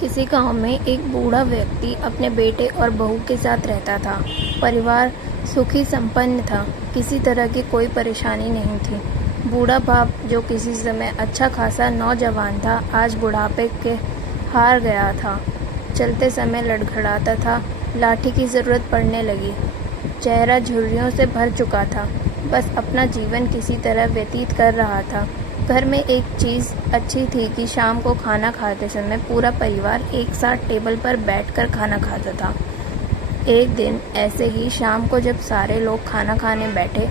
किसी गांव में एक बूढ़ा व्यक्ति अपने बेटे और बहू के साथ रहता था। परिवार सुखी संपन्न था, किसी तरह की कोई परेशानी नहीं थी। बूढ़ा बाप, जो किसी समय अच्छा खासा नौजवान था, आज बुढ़ापे के हार गया था। चलते समय लड़खड़ाता था, लाठी की जरूरत पड़ने लगी। चेहरा झुर्रियों से भर चुका था, बस अपना जीवन किसी तरह व्यतीत कर रहा था। घर में एक चीज़ अच्छी थी कि शाम को खाना खाते समय पूरा परिवार एक साथ टेबल पर बैठकर खाना खाता था। एक दिन ऐसे ही शाम को जब सारे लोग खाना खाने बैठे,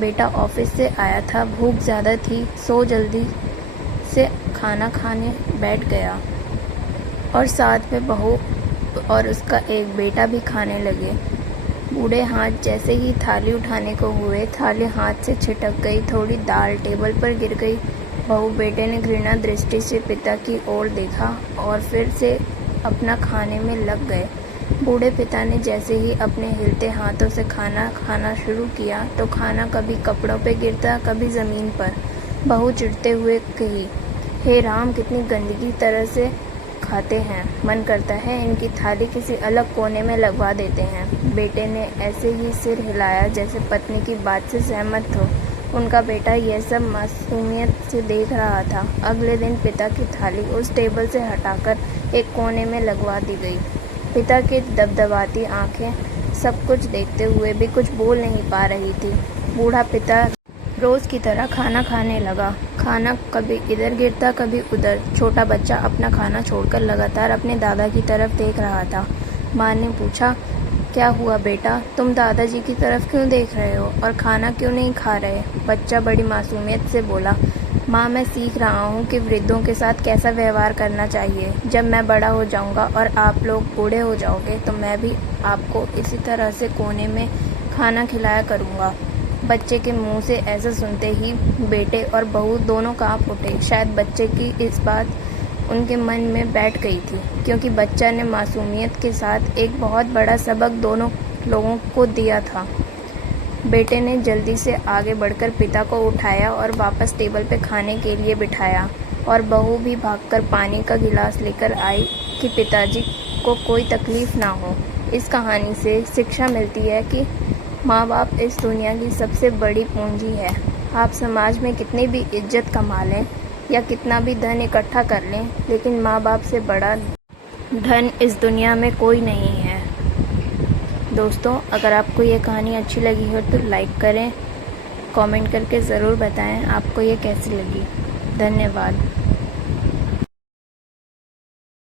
बेटा ऑफिस से आया था, भूख ज़्यादा थी, सो जल्दी से खाना खाने बैठ गया और साथ में बहू और उसका एक बेटा भी खाने लगे। बूढ़े हाथ जैसे ही थाली उठाने को हुए, थाली हाथ से छिटक गई, थोड़ी दाल टेबल पर गिर गई। बहू बेटे ने घृणा दृष्टि से पिता की ओर देखा और फिर से अपना खाने में लग गए। बूढ़े पिता ने जैसे ही अपने हिलते हाथों से खाना खाना शुरू किया तो खाना कभी कपड़ों पे गिरता, कभी ज़मीन पर। बहू चिढ़ते हुए कही, हे राम, कितनी गंदगी तरह से खाते हैं, मन करता है इनकी थाली किसी अलग कोने में लगवा देते हैं। बेटे ने ऐसे ही सिर हिलाया जैसे पत्नी की बात से सहमत हो। उनका बेटा यह सब मासूमियत से देख रहा था। अगले दिन पिता की थाली उस टेबल से हटाकर एक कोने में लगवा दी गई। पिता की दबदबाती आंखें सब कुछ देखते हुए भी कुछ बोल नहीं पा रही थी। बूढ़ा पिता रोज की तरह खाना खाने लगा। खाना कभी इधर गिरता, कभी उधर। छोटा बच्चा अपना खाना छोड़कर लगातार अपने दादा की तरफ देख रहा था। माँ ने पूछा, क्या हुआ बेटा, तुम दादाजी की तरफ क्यों देख रहे हो और खाना क्यों नहीं खा रहे? बच्चा बड़ी मासूमियत से बोला, माँ, मैं सीख रहा हूँ कि वृद्धों के साथ कैसा व्यवहार करना चाहिए। जब मैं बड़ा हो जाऊँगा और आप लोग बूढ़े हो जाओगे तो मैं भी आपको इसी तरह से कोने में खाना खिलाया करूँगा। बच्चे के मुंह से ऐसा सुनते ही बेटे और बहू दोनों कांप उठे। शायद बच्चे की इस बात उनके मन में बैठ गई थी, क्योंकि बच्चा ने मासूमियत के साथ एक बहुत बड़ा सबक दोनों लोगों को दिया था। बेटे ने जल्दी से आगे बढ़कर पिता को उठाया और वापस टेबल पे खाने के लिए बिठाया, और बहू भी भागकर पानी का गिलास लेकर आई कि पिताजी को कोई तकलीफ ना हो। इस कहानी से शिक्षा मिलती है कि माँ बाप इस दुनिया की सबसे बड़ी पूंजी है। आप समाज में कितनी भी इज्जत कमा लें या कितना भी धन इकट्ठा कर लें, लेकिन माँ बाप से बड़ा धन इस दुनिया में कोई नहीं है। दोस्तों, अगर आपको ये कहानी अच्छी लगी हो तो लाइक करें, कमेंट करके ज़रूर बताएं आपको ये कैसी लगी। धन्यवाद।